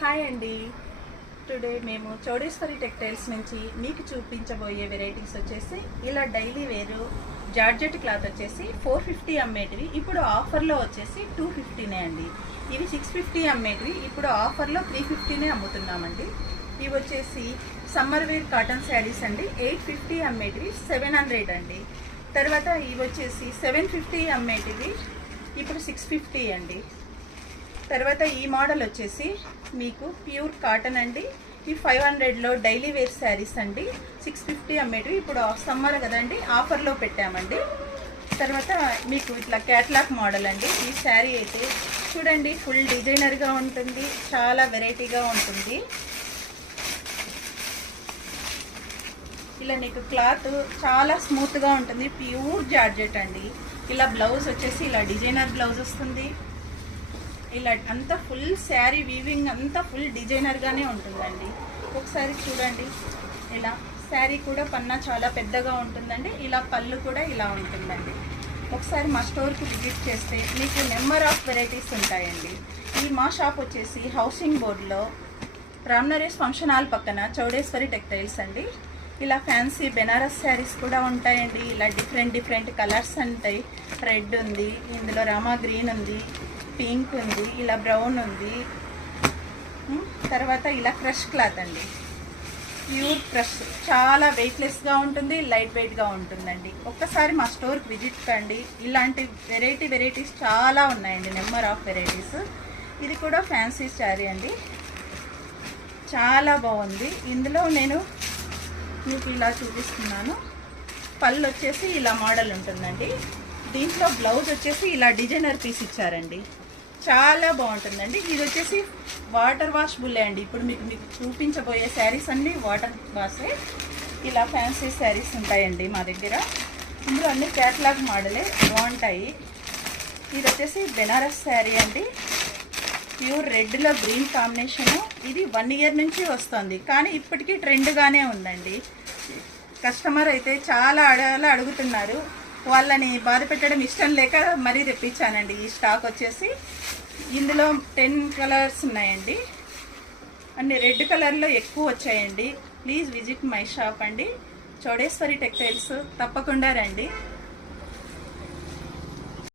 Hi అండి. Today మేము Chowdeshwari textiles నుంచి మీకు చూపించబోయే వెరైటీస్ వచ్చేసి ఇలా డైలీ వేరు జార్జెట్ క్లాత్ వచ్చేసి 450 అమ్మేటివి ఇప్పుడు ఆఫర్లో వచ్చేసి 250నే అండి. ఇవి 650 అమ్మేటివి ఇప్పుడు ఆఫర్లో 350నే అమ్ముతున్నామండి. ఇవి వచ్చేసి సమ్మర్ వేర్ కాటన్ శారీస్ అండి. 850 అమ్మేటివి 700 అండి. తర్వాత ఇవి వచ్చేసి 750 అమ్మేటివి ఇప్పుడు 650 అండి. తర్వాత ఈ మోడల్ వచ్చేసి మీకు ప్యూర్ కాటన్ అండి. ఈ 500లో డైలీ వేర్ శారీస్ అండి. 650 అమ్మేటివి ఇప్పుడు సమ్మర్ కదండి ఆఫర్లో పెట్టామండి. తర్వాత మీకు ఇట్లా క్యాట్లాగ్ మోడల్ అండి. ఈ శారీ అయితే చూడండి ఫుల్ డిజైనర్గా ఉంటుంది, చాలా వెరైటీగా ఉంటుంది. ఇలా నీకు క్లాత్ చాలా స్మూత్గా ఉంటుంది, ప్యూర్ జార్జెట్ అండి. ఇలా బ్లౌజ్ వచ్చేసి ఇలా డిజైనర్ బ్లౌజ్ వస్తుంది. ఇలా అంతా ఫుల్ శారీ వీవింగ్ అంతా ఫుల్ డిజైనర్గానే ఉంటుందండి. ఒకసారి చూడండి, ఇలా శారీ కూడా పన్నా చాలా పెద్దగా ఉంటుందండి. ఇలా పళ్ళు కూడా ఇలా ఉంటుందండి. ఒకసారి మా స్టోర్కి విజిట్ చేస్తే మీకు నెంబర్ ఆఫ్ వెరైటీస్ ఉంటాయండి. ఈ మా షాప్ వచ్చేసి హౌసింగ్ బోర్డులో రామ్నరేష్ ఫంక్షన్ హాల్ పక్కన చౌడేశ్వరి టెక్స్టైల్స్ అండి. ఇలా ఫ్యాన్సీ బెనారస్ శారీస్ కూడా ఉంటాయండి. ఇలా డిఫరెంట్ కలర్స్ ఉంటాయి. రెడ్ ఉంది, ఇందులో రామా గ్రీన్ ఉంది, పింక్ ఉంది, ఇలా బ్రౌన్ ఉంది. తర్వాత ఇలా క్రష్ క్లాత్ అండి, ప్యూర్ క్రష్, చాలా వెయిట్లెస్గా ఉంటుంది, లైట్ వెయిట్గా ఉంటుందండి. ఒక్కసారి మా స్టోర్కి విజిట్ కండి. ఇలాంటి వెరైటీస్ చాలా ఉన్నాయండి, నెంబర్ ఆఫ్ వెరైటీస్. ఇది కూడా ఫ్యాన్సీ శారీ అండి, చాలా బాగుంది. ఇందులో నేను మీకు ఇలా చూపిస్తున్నాను. పళ్ళు వచ్చేసి ఇలా మోడల్ ఉంటుందండి. దీంట్లో బ్లౌజ్ వచ్చేసి ఇలా డిజైనర్ పీస్ ఇచ్చారండి, చాలా బాగుంటుందండి. ఇది వచ్చేసి వాటర్ వాష్ బుల్లే అండి. ఇప్పుడు మీకు చూపించబోయే శారీస్ అన్నీ వాటర్ వాషే. ఇలా ఫ్యాన్సీ శారీస్ ఉంటాయండి మా దగ్గర. ఇందులో అన్ని క్యాట్లాగ్ మోడలే బాగుంటాయి. ఇది వచ్చేసి బెనారస్ శారీ అండి, ప్యూర్ రెడ్లో గ్రీన్ కాంబినేషను. ఇది 1 ఇయర్ నుంచి వస్తుంది, కానీ ఇప్పటికీ ట్రెండ్గానే ఉందండి. కస్టమర్ అయితే చాలా అడుగుతున్నారు. వాళ్ళని బాధ పెట్టడం ఇష్టం లేక మరీ తెప్పించానండి. ఈ స్టాక్ వచ్చేసి ఇందులో 10 కలర్స్ ఉన్నాయండి. అన్ని రెడ్ కలర్లో ఎక్కువ వచ్చాయండి. ప్లీజ్ విజిట్ మై షాప్ అండి, చౌడేశ్వరి టెక్స్టైల్స్. తప్పకుండా రండి.